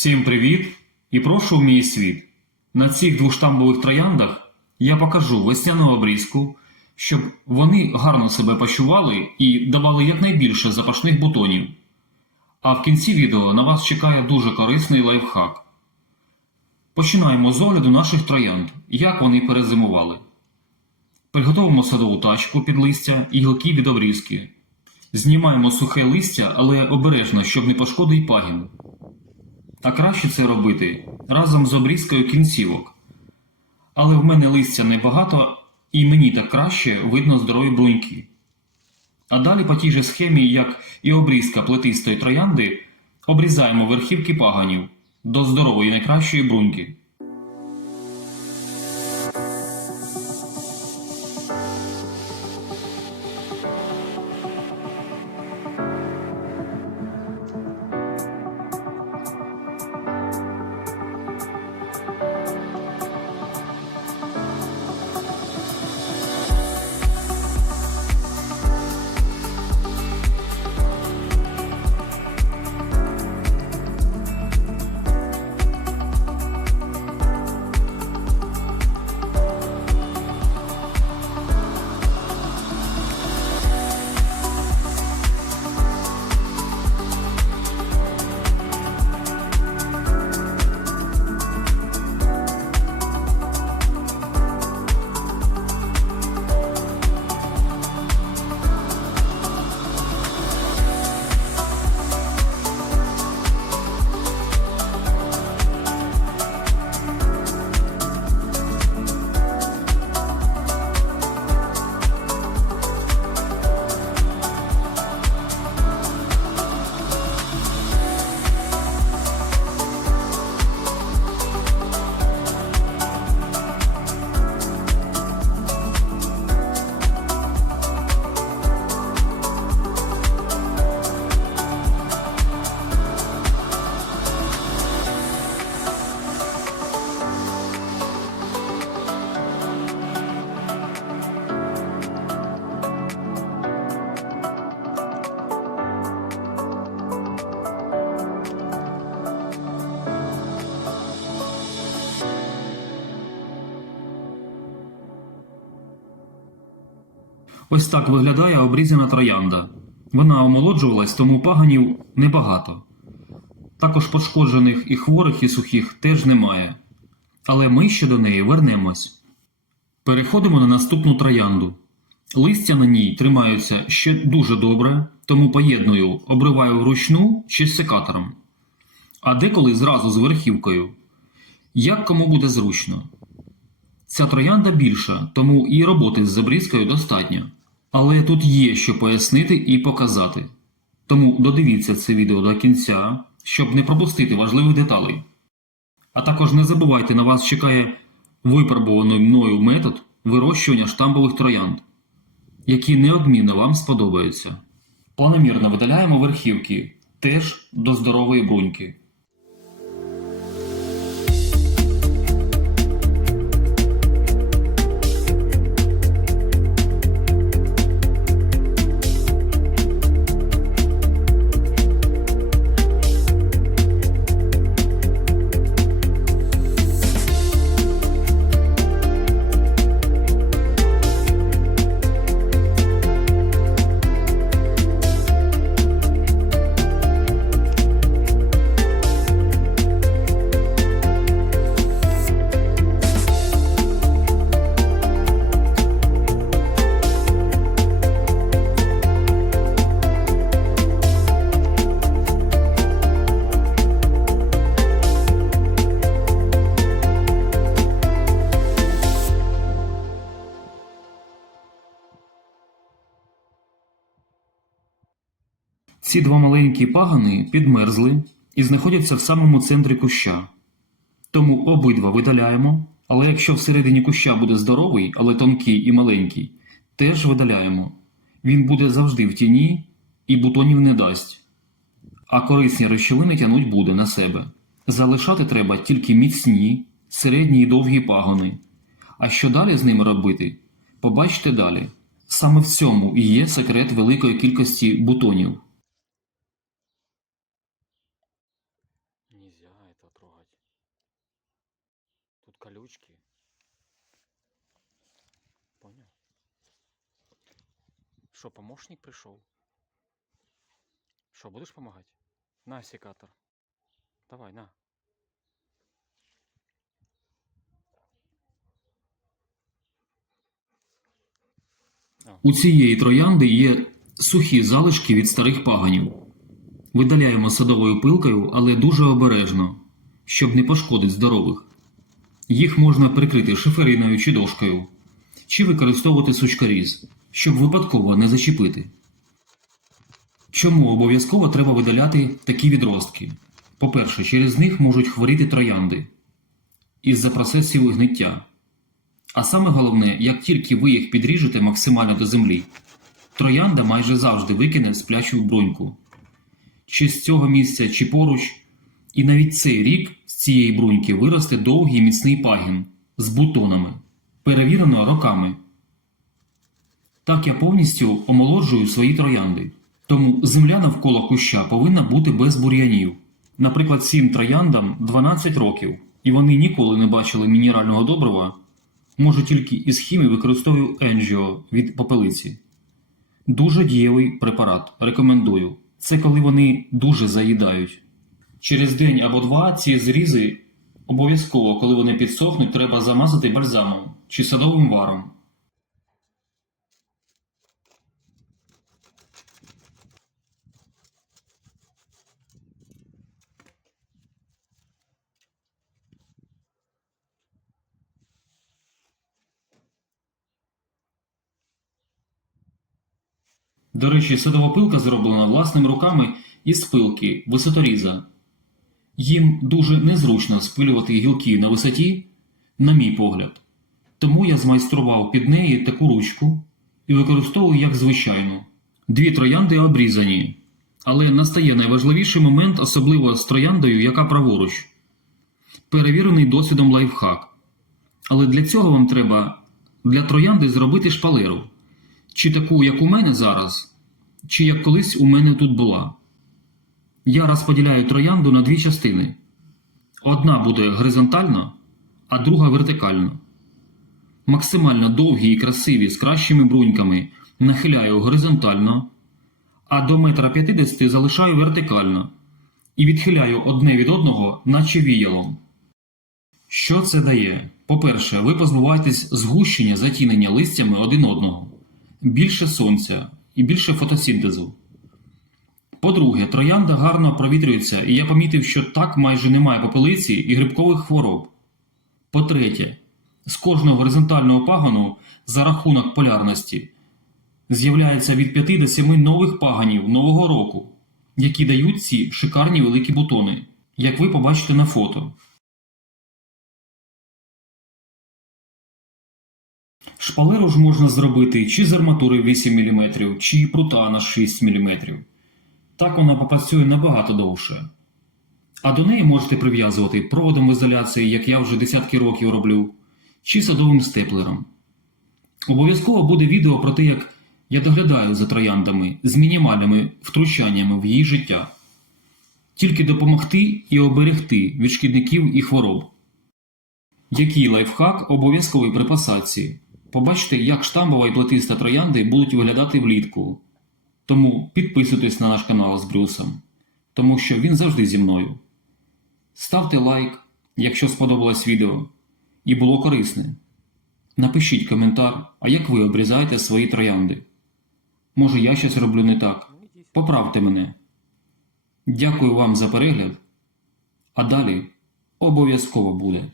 Всім привіт і прошу в мій світ. На цих двоштамбових трояндах я покажу весняну обрізку, щоб вони гарно себе почували і давали якнайбільше запашних бутонів. А в кінці відео на вас чекає дуже корисний лайфхак. Починаємо з огляду наших троянд, як вони перезимували. Приготовимо садову тачку під листя і гілки від обрізки. Знімаємо сухе листя, але обережно, щоб не пошкодить пагін. А краще це робити разом з обрізкою кінцівок. Але в мене листя небагато, і мені так краще видно здорові бруньки. А далі по тій же схемі, як і обрізка плетистої троянди, обрізаємо верхівки паганів до здорової найкращої бруньки. Ось так виглядає обрізана троянда. Вона омолоджувалась, тому паганів небагато. Також пошкоджених і хворих, і сухих теж немає. Але ми ще до неї вернемось. Переходимо на наступну троянду. Листя на ній тримаються ще дуже добре, тому поєдную, обриваю вручну чи секатором. А деколи зразу з верхівкою. Як кому буде зручно. Ця троянда більша, тому і роботи з забрізкою достатньо. Але тут є що пояснити і показати. Тому додивіться це відео до кінця, щоб не пропустити важливих деталей. А також не забувайте, на вас чекає випробуваний мною метод вирощування штамбових троянд, які неодмінно вам сподобаються. Планомірно видаляємо верхівки теж до здорової бруньки. Ці два маленькі пагани підмерзли і знаходяться в самому центрі куща. Тому обидва видаляємо, але якщо всередині куща буде здоровий, але тонкий і маленький, теж видаляємо. Він буде завжди в тіні і бутонів не дасть. А корисні речовини тянуть буде на себе. Залишати треба тільки міцні, середні і довгі пагони. А що далі з ними робити? Побачите далі. Саме в цьому і є секрет великої кількості бутонів. Нельзя. это трогать. Тут колючки. Понял? Что, помощник пришел? Что, будешь помогать? На секатор. Давай, на. У цієї троянди є сухі залишки від старих паганів. Видаляємо садовою пилкою, але дуже обережно, щоб не пошкодити здорових. Їх можна прикрити шифериною чи дошкою, чи використовувати сучкаріз, щоб випадково не зачепити. Чому обов'язково треба видаляти такі відростки? По-перше, через них можуть хворіти троянди із-за процесів гниття. А саме головне, як тільки ви їх підріжете максимально до землі, троянда майже завжди викине сплячу бруньку. Чи з цього місця, чи поруч, і навіть цей рік з цієї бруньки виросте довгий міцний пагін з бутонами, перевірено роками. Так я повністю омолоджую свої троянди. Тому земля навколо куща повинна бути без бур'янів. Наприклад, цим трояндам 12 років, і вони ніколи не бачили мінерального добрива, може тільки із хімії використовую енжіо від попелиці. Дуже дієвий препарат. Рекомендую. Це коли вони дуже заїдають. Через день або два ці зрізи обов'язково, коли вони підсохнуть, треба замазати бальзамом чи садовим варом. До речі, садова пилка зроблена власними руками із пилки висоторіза. Їм дуже незручно спилювати гілки на висоті, на мій погляд. Тому я змайстрував під неї таку ручку і використовую як звичайну. Дві троянди обрізані. Але настає найважливіший момент, особливо з трояндою, яка праворуч. Перевірений досвідом лайфхак. Але для цього вам треба для троянди зробити шпалеру. Чи таку, як у мене зараз, чи як колись у мене тут була. Я розподіляю троянду на дві частини. Одна буде горизонтально, а друга вертикально. Максимально довгі і красиві з кращими бруньками нахиляю горизонтально, а до метра 50 залишаю вертикально і відхиляю одне від одного, наче віялом. Що це дає? По-перше, ви позбуваєтесь згущення затінення листями один одного, більше сонця і більше фотосинтезу. По-друге, троянда гарно провітрюється, і я помітив, що так майже немає попелиці і грибкових хвороб. По-третє, з кожного горизонтального пагану за рахунок полярності з'являється від 5 до 7 нових паганів нового року, які дають ці шикарні великі бутони, як ви побачите на фото. Шпалеру ж можна зробити чи з арматури 8 мм, чи прута на 6 мм. Так вона попрацює набагато довше. А до неї можете прив'язувати проводом в ізоляції, як я вже десятки років роблю, чи садовим степлером. Обов'язково буде відео про те, як я доглядаю за трояндами з мінімальними втручаннями в її життя. Тільки допомогти і оберегти від шкідників і хвороб. Який лайфхак обов'язковий при посадці. Побачите, як штамбова і плетиста троянди будуть виглядати влітку. Тому підписуйтесь на наш канал з Брюсом, тому що він завжди зі мною. Ставте лайк, якщо сподобалось відео і було корисне. Напишіть коментар, а як ви обрізаєте свої троянди. Може, я щось роблю не так. Поправте мене. Дякую вам за перегляд. А далі обов'язково буде.